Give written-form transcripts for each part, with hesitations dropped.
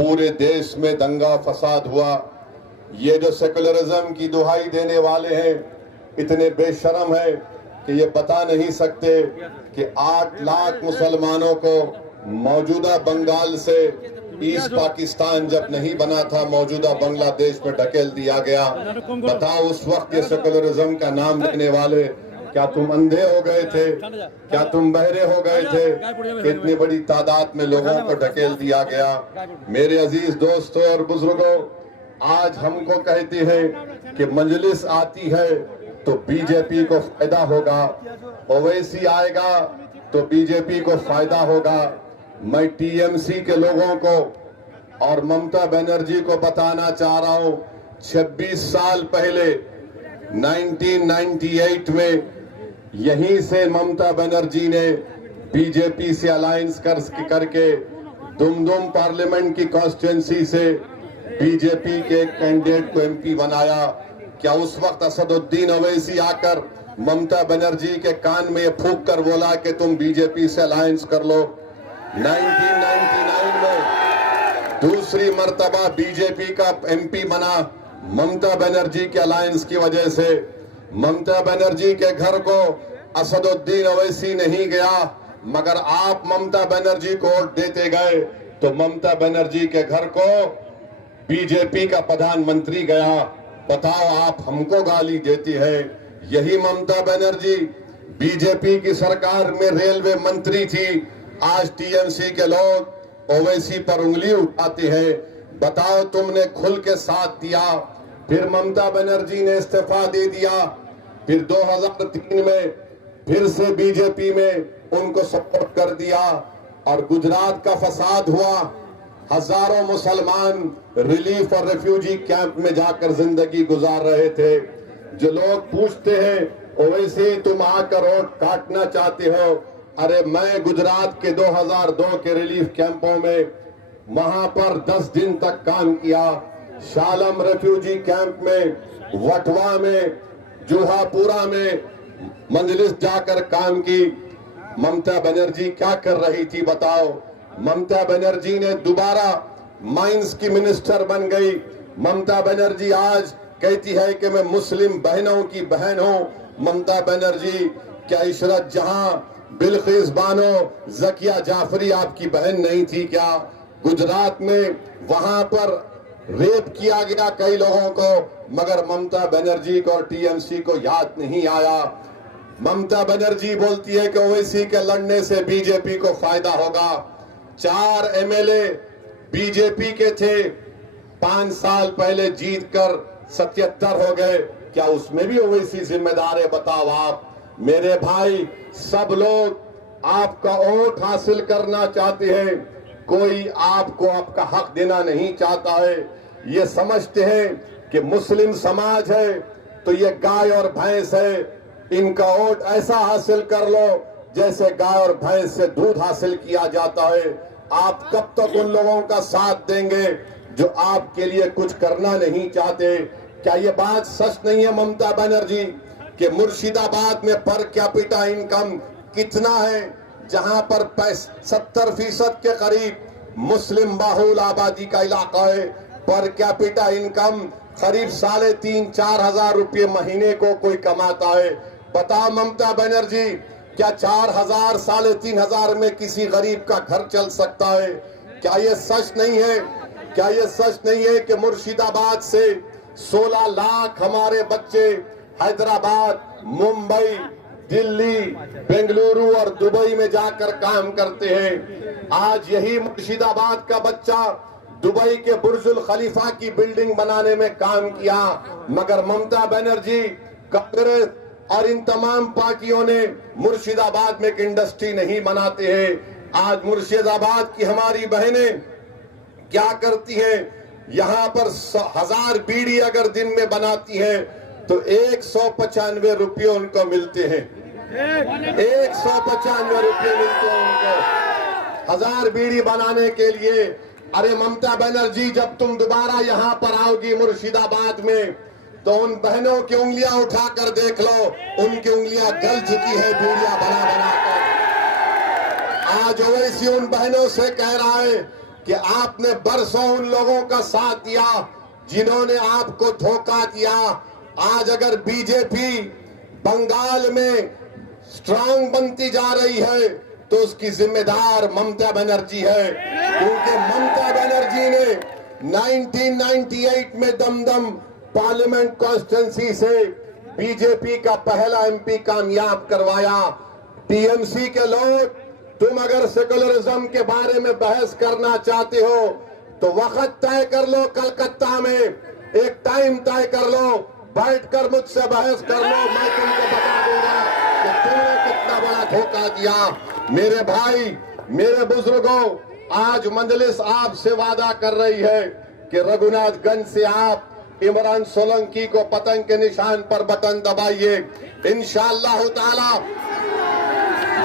पूरे देश में दंगा फसाद हुआ। ये जो सेकुलरिज्म की दुहाई देने वाले हैं इतने बेशर्म है कि ये बता नहीं सकते कि 8 लाख मुसलमानों को मौजूदा बंगाल से ईस्ट पाकिस्तान जब नहीं बना था मौजूदा बांग्लादेश में ढकेल दिया गया। बताओ उस वक्त ये सेकुलरिज्म का नाम देने वाले क्या तुम अंधे हो गए थे, क्या तुम बहरे हो गए थे कि इतनी बड़ी तादाद में लोगों को ढकेल दिया गया। मेरे अजीज दोस्तों और बुजुर्गों, आज हमको कहते हैं कि मजलिस आती है तो बीजेपी को फायदा होगा, ओवैसी आएगा तो बीजेपी को फायदा होगा। मैं टीएमसी के लोगों को और ममता बनर्जी को बताना चाह रहा हूं, 26 साल पहले 1998 में यहीं से ममता बनर्जी ने बीजेपी से अलायंस करके दुमदुम पार्लियामेंट की कॉन्स्टिट्यूंसी से बीजेपी के कैंडिडेट को एमपी बनाया। क्या उस वक्त असदुद्दीन ओवैसी आकर ममता बनर्जी के कान में फूंक कर बोला कि तुम बीजेपी से अलायंस कर लो? 1999 में दूसरी मर्तबा बीजेपी का एमपी बना ममता बनर्जी के अलायंस की वजह से। ममता बनर्जी के घर को असदुद्दीन ओवैसी नहीं गया, मगर आप ममता बनर्जी को वोट देते गए तो ममता बनर्जी के घर को बीजेपी का प्रधानमंत्री गया। बताओ आप हमको गाली देती है। यही ममता बनर्जी बीजेपी की सरकार में रेलवे मंत्री थी। आज टीएमसी के लोग ओवैसी पर उंगली उठाते हैं। बताओ तुमने खुल के साथ दिया, फिर ममता बनर्जी ने इस्तीफा दे दिया, फिर 2003 में फिर से बीजेपी में उनको सपोर्ट कर दिया और गुजरात का फसाद हुआ। हजारों मुसलमान रिलीफ और रेफ्यूजी कैंप में जाकर जिंदगी गुजार रहे थे। जो लोग पूछते हैं ओवैसी तुम आकर वोट काटना चाहते हो, अरे मैं गुजरात के 2002 के रिलीफ कैंपों में वहां पर 10 दिन तक काम किया। शालम रेफ्यूजी कैंप में, वटवा में, जुहापुरा में मंजलिस जाकर काम की। ममता बनर्जी क्या कर रही थी बताओ? ममता बनर्जी ने दोबारा माइंस की मिनिस्टर बन गई। ममता बनर्जी आज कहती है कि मैं मुस्लिम बहनों की बहन हूं। ममता बनर्जी क्या इशरत जहां, बिल्किस बानो, जकिया जाफरी आपकी बहन नहीं थी क्या? गुजरात में वहां पर रेप किया गया कई लोगों को, मगर ममता बनर्जी को और टीएमसी को याद नहीं आया। ममता बनर्जी बोलती है कि ओवैसी के लड़ने से बीजेपी को फायदा होगा। 4 एमएलए बीजेपी के थे, 5 साल पहले जीतकर 77 हो गए। क्या उसमें भी ओवैसी जिम्मेदार है? बताओ आप। मेरे भाई, सब लोग आपका वोट हासिल करना चाहते हैं, कोई आपको आपका हक देना नहीं चाहता है। ये समझते हैं कि मुस्लिम समाज है तो ये गाय और भैंस है, इनका वोट ऐसा हासिल कर लो जैसे गाय और भैंस से दूध हासिल किया जाता है। आप कब तक उन लोगों का साथ देंगे जो आपके लिए कुछ करना नहीं चाहते? क्या ये बात सच नहीं है ममता बनर्जी कि मुर्शिदाबाद में पर कैपिटा इनकम कितना है, जहां पर 70% के करीब मुस्लिम बाहुल आबादी का इलाका है। पर कैपिटा इनकम करीब 3,500-4 हजार रुपये महीने को कोई कमाता है। बताओ ममता बनर्जी, क्या 4,000 3,500 में किसी गरीब का घर चल सकता है? क्या ये सच नहीं है? क्या ये सच नहीं है कि मुर्शिदाबाद से 16 लाख हमारे बच्चे हैदराबाद, मुंबई, दिल्ली, बेंगलुरु और दुबई में जाकर काम करते हैं? आज यही मुर्शिदाबाद का बच्चा दुबई के बुर्जुल खलीफा की बिल्डिंग बनाने में काम किया, मगर ममता बनर्जी, कांग्रेस और इन तमाम पार्टियों ने मुर्शिदाबाद में एक इंडस्ट्री नहीं बनाते हैं। आज मुर्शिदाबाद की हमारी बहनें क्या करती हैं? यहाँ पर 1000 बीड़ी अगर दिन में बनाती हैं तो 195 रुपये उनको मिलते हैं। 195 रुपये मिलते हैं उनको 1000 बीड़ी बनाने के लिए। अरे ममता बनर्जी, जब तुम दोबारा यहाँ पर आओगी मुर्शिदाबाद में तो उन बहनों की उंगलियां उठाकर देख लो, उनकी उंगलियां गल चुकी है बीड़ियां बना बना कर। आज ओवैसी उन बहनों से कह रहा है कि आपने बरसों उन लोगों का साथ दिया जिन्होंने आपको धोखा दिया। आज अगर बीजेपी बंगाल में स्ट्रांग बनती जा रही है तो उसकी जिम्मेदार ममता बनर्जी है, क्योंकि ममता बनर्जी ने 1998 में दमदम पार्लियामेंट कॉन्स्टिट्यूंसी से बीजेपी का पहला एमपी कामयाब करवाया। टीएमसी के लोग, तुम अगर सेकुलरिज्म के बारे में बहस करना चाहते हो तो वक्त तय कर लो, कलकत्ता में एक टाइम तय कर लो, बैठकर मुझसे बहस कर लो, मैं तुमको बता दूंगा कि तुमने कितना बड़ा धोखा दिया। मेरे भाई, मेरे बुजुर्गों, आज मजलिस आपसे वादा कर रही है कि रघुनाथगंज से आप इमरान सोलंकी को पतंग के निशान पर बटन दबाइए। इंशाअल्लाह ताला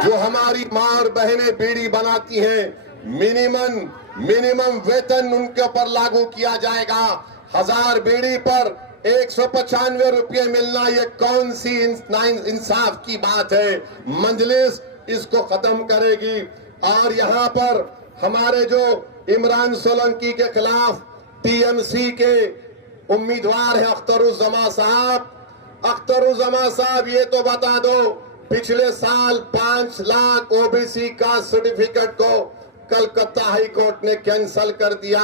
जो हमारी मां और बहनें बीड़ी बनाती हैं, मिनिमम वेतन उनके ऊपर लागू किया जाएगा। 1000 बीड़ी पर 195 रुपये मिलना, ये कौन सी इंसाफ की बात है? मजलिस इसको खत्म करेगी। और यहाँ पर हमारे जो इमरान सोलंकी के खिलाफ टीएमसी के उम्मीदवार है अख्तरुज्जमा साहब, अख्तरुज्जमा साहब ये तो बता दो, पिछले साल 5 लाख ओबीसी का सर्टिफिकेट को कलकत्ता हाई कोर्ट ने कैंसिल कर दिया।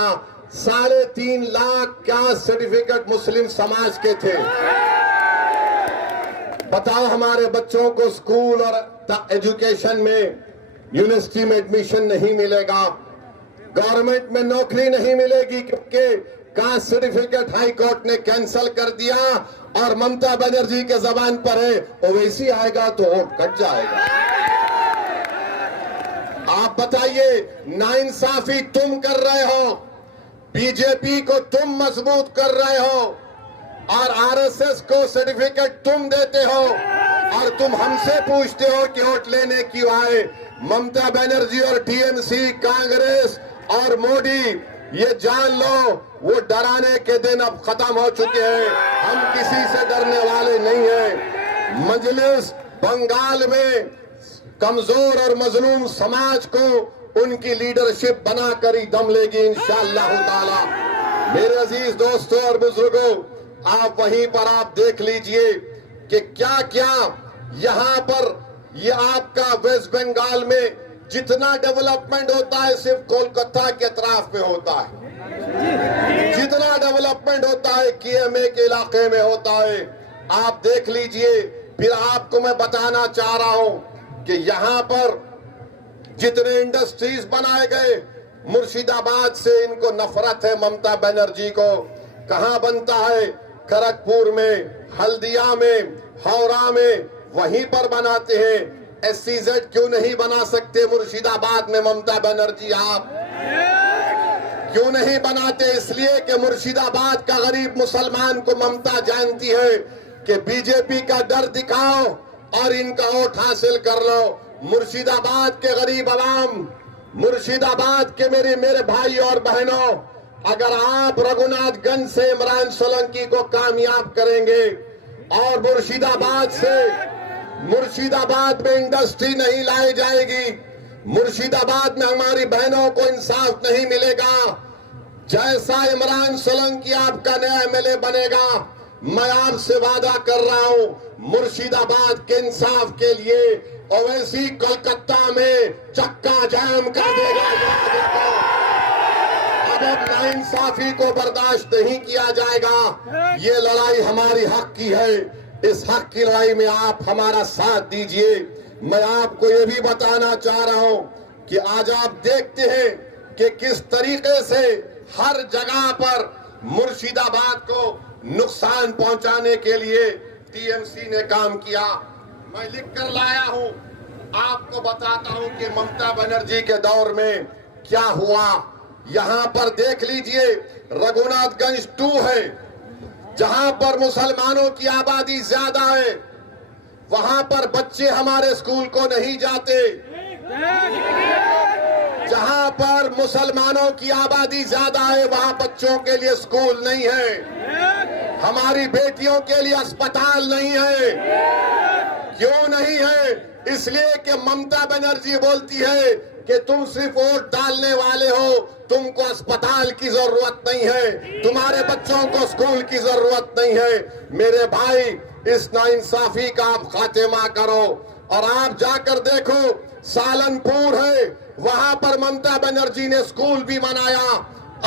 3.5 लाख क्या सर्टिफिकेट मुस्लिम समाज के थे। बताओ, हमारे बच्चों को स्कूल और एजुकेशन में, यूनिवर्सिटी में एडमिशन नहीं मिलेगा, गवर्नमेंट में नौकरी नहीं मिलेगी क्योंकि कास्ट सर्टिफिकेट हाई कोर्ट ने कैंसिल कर दिया। और ममता बनर्जी के जबान पर है ओवैसी आएगा तो वोट कट जाएगा। आप बताइए, नाइंसाफी तुम कर रहे हो, बीजेपी को तुम मजबूत कर रहे हो और आरएसएस को सर्टिफिकेट तुम देते हो और तुम हमसे पूछते हो कि वोट लेने क्यों आए। ममता बनर्जी और टीएमसी, कांग्रेस और मोदी, ये जान लो वो डराने के दिन अब खत्म हो चुके हैं। हम किसी से डरने वाले नहीं हैं। मजलिस बंगाल में कमजोर और मजलूम समाज को उनकी लीडरशिप बनाकर ही दम लेगी इंशाअल्लाह ताला। मेरे अजीज दोस्तों और बुजुर्गों, आप वहीं पर आप देख लीजिए कि क्या क्या यहाँ पर ये आपका वेस्ट बंगाल में जितना डेवलपमेंट होता है सिर्फ कोलकाता के अतराफ में होता है। जितना डेवलपमेंट होता है केएमए के इलाके में होता है। आप देख लीजिए। फिर आपको मैं बताना चाह रहा हूं कि यहाँ पर जितने इंडस्ट्रीज बनाए गए, मुर्शिदाबाद से इनको नफरत है ममता बनर्जी को। कहां बनता है? खड़गपुर में, हल्दिया में, हावड़ा में, वहीं पर बनाते हैं। SEZ क्यों नहीं बना सकते मुर्शिदाबाद में ममता बनर्जी? आप क्यों नहीं बनाते? इसलिए कि मुर्शिदाबाद का गरीब मुसलमान को ममता जानती है कि बीजेपी का डर दिखाओ और इनका वोट हासिल कर लो। मुर्शिदाबाद के गरीब आवाम, मुर्शिदाबाद के मेरे भाई और बहनों, अगर आप रघुनाथगंज से इमरान सोलंकी को कामयाब करेंगे और मुर्शिदाबाद में इंडस्ट्री नहीं लाई जाएगी, मुर्शिदाबाद में हमारी बहनों को इंसाफ नहीं मिलेगा, जैसा इमरान सोलंकी आपका नया एमएलए बनेगा, मैं आपसे वादा कर रहा हूं मुर्शिदाबाद के इंसाफ के लिए ओवैसी कलकत्ता में चक्का जाम कर देगा। अब नाइंसाफी को बर्दाश्त नहीं किया जाएगा। ये लड़ाई हमारी हक की है। इस हक की लड़ाई में आप हमारा साथ दीजिए। मैं आपको ये भी बताना चाह रहा हूं कि आज आप देखते हैं कि किस तरीके से हर जगह पर मुर्शिदाबाद को नुकसान पहुंचाने के लिए टीएमसी ने काम किया। मैं लिख कर लाया हूं, आपको बताता हूं कि ममता बनर्जी के दौर में क्या हुआ। यहां पर देख लीजिए, रघुनाथगंज 2 है, जहां पर मुसलमानों की आबादी ज्यादा है, वहां पर बच्चे हमारे स्कूल को नहीं जाते। जहां पर मुसलमानों की आबादी ज्यादा है, वहां बच्चों के लिए स्कूल नहीं है, हमारी बेटियों के लिए अस्पताल नहीं है। क्यों नहीं है? इसलिए कि ममता बनर्जी बोलती है कि तुम सिर्फ वोट डालने वाले हो, तुमको अस्पताल की जरूरत नहीं है, तुम्हारे बच्चों को स्कूल की जरूरत नहीं है। मेरे भाई, इस नाइंसाफी का आप खात्मा करो। और आप जाकर देखो, सालनपुर है, वहां पर ममता बनर्जी ने स्कूल भी बनाया,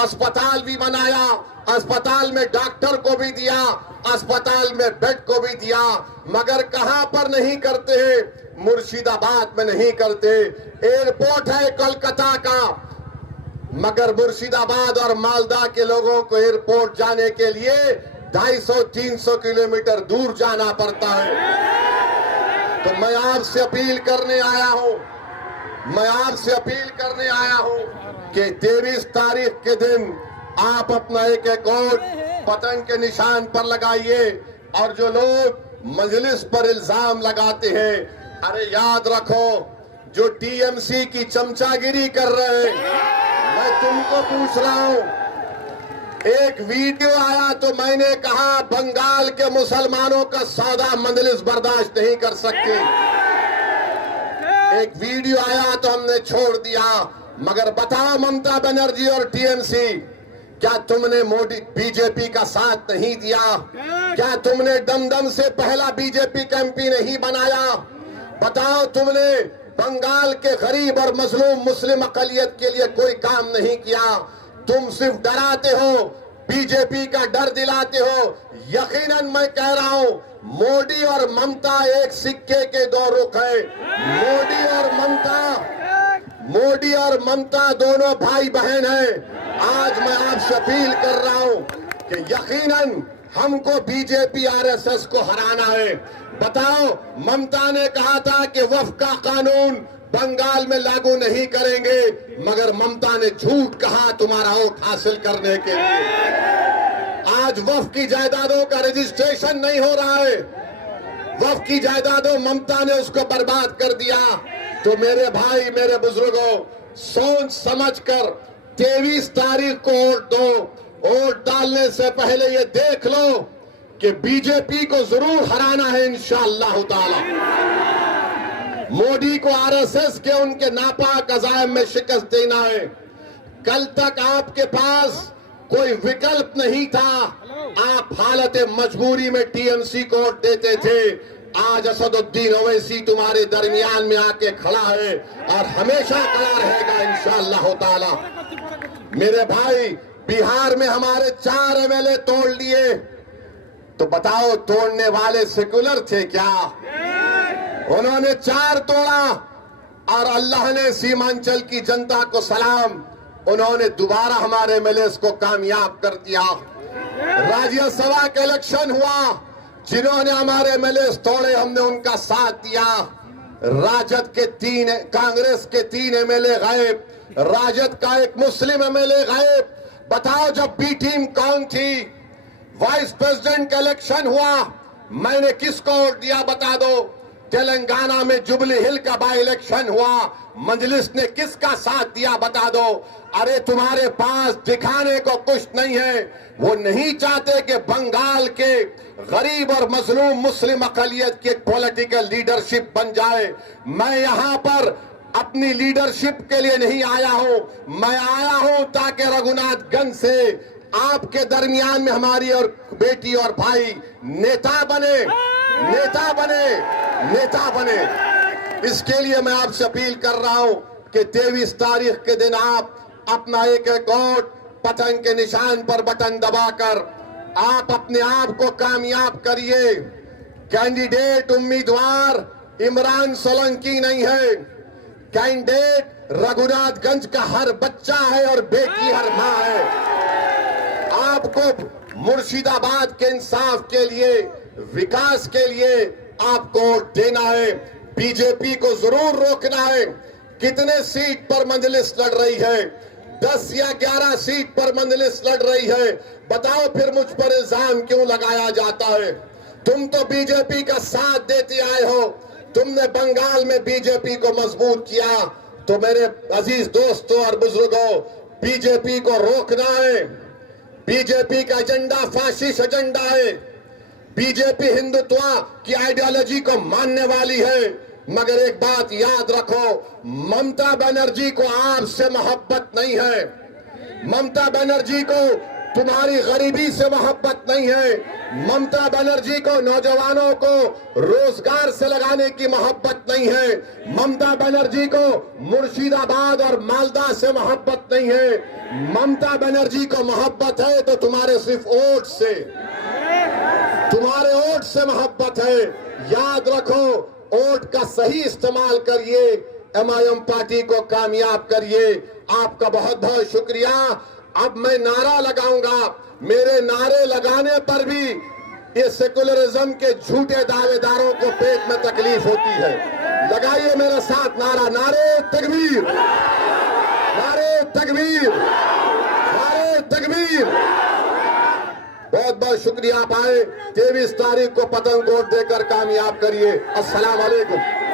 अस्पताल भी बनाया, अस्पताल में डॉक्टर को भी दिया, अस्पताल में बेड को भी दिया। मगर कहां पर नहीं करते हैं? मुर्शिदाबाद में नहीं करते। एयरपोर्ट है कोलकाता का, मगर मुर्शिदाबाद और मालदा के लोगों को एयरपोर्ट जाने के लिए 250-300 किलोमीटर दूर जाना पड़ता है। तो मैं आपसे अपील करने आया हूं, मैं आपसे अपील करने आया हूं कि 23 तारीख के दिन आप अपना एक वोट पतंग के निशान पर लगाइए। और जो लोग मजलिस पर इल्जाम लगाते हैं, अरे याद रखो, जो टीएमसी की चमचागिरी कर रहे हैं, मैं तुमको पूछ रहा हूं, एक वीडियो आया तो मैंने कहा बंगाल के मुसलमानों का सौदा मजलिस बर्दाश्त नहीं कर सकती। एक वीडियो आया तो हमने छोड़ दिया। मगर बताओ ममता बनर्जी और टीएमसी, क्या तुमने मोदी बीजेपी का साथ नहीं दिया? क्या तुमने दमदम से पहला बीजेपी का एमपी नहीं बनाया? बताओ, तुमने बंगाल के गरीब और मजलूम मुस्लिम अकलियत के लिए कोई काम नहीं किया? तुम सिर्फ डराते हो, बीजेपी का डर दिलाते हो। यकीनन मैं कह रहा हूं, मोदी और ममता एक सिक्के के दो रुख है। मोदी और ममता दोनों भाई बहन हैं। आज मैं आपसे अपील कर रहा हूं कि यकीनन हमको बीजेपी आरएसएस को हराना है। बताओ, ममता ने कहा था कि वक्फ का कानून बंगाल में लागू नहीं करेंगे, मगर ममता ने झूठ कहा तुम्हारा वोट हासिल करने के लिए। आज वक्फ की जायदादों का रजिस्ट्रेशन नहीं हो रहा है। वक्फ की जायदादों ममता ने उसको बर्बाद कर दिया। तो मेरे भाई, मेरे बुजुर्गों, सोच समझकर 23 तारीख को वोट दो। वोट डालने से पहले ये देख लो कि बीजेपी को जरूर हराना है इंशाअल्लाह ताला। मोदी को आरएसएस के उनके नापाक अज़ाइम में शिकस्त देना है। कल तक आपके पास कोई विकल्प नहीं था, आप हालत मजबूरी में टीएमसी को वोट देते थे। आज असदुद्दीन ओवैसी तुम्हारे दरमियान में आके खड़ा है और हमेशा खड़ा रहेगा इंशाअल्लाह ताला। मेरे भाई, बिहार में हमारे 4 एमएलए तोड़ लिए, तो बताओ तोड़ने वाले सेकुलर थे क्या? उन्होंने 4 तोड़ा और अल्लाह ने सीमांचल की जनता को सलाम, उन्होंने दोबारा हमारे एमएलए को कामयाब कर दिया। राज्यसभा का इलेक्शन हुआ, जिन्होंने हमारे एमएलए तोड़े हमने उनका साथ दिया। राजद के 3, कांग्रेस के 3 एमएलए गायब, राजद का एक मुस्लिम एमएलए गायब। बताओ, जब बी टीम कौन थी? वाइस प्रेसिडेंट का इलेक्शन हुआ, मैंने किसको वोट दिया बता दो? तेलंगाना में जुबली हिल का बाई इलेक्शन हुआ, मजलिस ने किसका साथ दिया बता दो? अरे तुम्हारे पास दिखाने को कुछ नहीं है। वो नहीं चाहते कि बंगाल के गरीब और मजलूम मुस्लिम अकलियत की एक पॉलिटिकल लीडरशिप बन जाए। मैं यहां पर अपनी लीडरशिप के लिए नहीं आया हूं, मैं आया हूं ताकि रघुनाथगंज से आपके दरमियान में हमारी और बेटी और भाई नेता बने, नेता बने, नेता बने। इसके लिए मैं आपसे अपील कर रहा हूं कि 23 तारीख के दिन आप अपना एक वोट पतंग के निशान पर बटन दबाकर आप अपने आप को कामयाब करिए। कैंडिडेट उम्मीदवार इमरान सोलंकी नहीं है, कैंडिडेट रघुनाथगंज का हर बच्चा है और बेटी हर मां है। आपको मुर्शिदाबाद के इंसाफ के लिए, विकास के लिए आपको वोट देना है। बीजेपी को जरूर रोकना है। कितने सीट पर मजलिस लड़ रही है? 10 या 11 सीट पर मजलिस लड़ रही है। बताओ फिर मुझ पर इल्जाम क्यों लगाया जाता है? तुम तो बीजेपी का साथ देते आए हो, तुमने बंगाल में बीजेपी को मजबूत किया। तो मेरे अजीज दोस्तों और बुजुर्गों, बीजेपी को रोकना है। बीजेपी का एजेंडा फाशिस्ट एजेंडा है। बीजेपी हिंदुत्व की आइडियोलॉजी को मानने वाली है। मगर एक बात याद रखो, ममता बनर्जी को आपसे मोहब्बत नहीं है। ममता बनर्जी को तुम्हारी गरीबी से मोहब्बत नहीं है। ममता बनर्जी को नौजवानों को रोजगार से लगाने की मोहब्बत नहीं है। ममता बनर्जी को मुर्शिदाबाद और मालदा से मोहब्बत नहीं है। ममता बनर्जी को मोहब्बत है तो तुम्हारे सिर्फ वोट से, तुम्हारे वोट से मोहब्बत है। याद रखो, वोट का सही इस्तेमाल करिए, एमआईएम पार्टी को कामयाब करिए। आपका बहुत बहुत शुक्रिया। अब मैं नारा लगाऊंगा, मेरे नारे लगाने पर भी ये सेकुलरिज्म के झूठे दावेदारों को पेट में तकलीफ होती है। लगाइए मेरे साथ नारा, नारे तकबीर, नारे तकबीर, नारे तकबीर। बहुत बहुत शुक्रिया। आप आए, 23 तारीख को पतंग वोट देकर कामयाब करिए। अस्सलाम वालेकुम।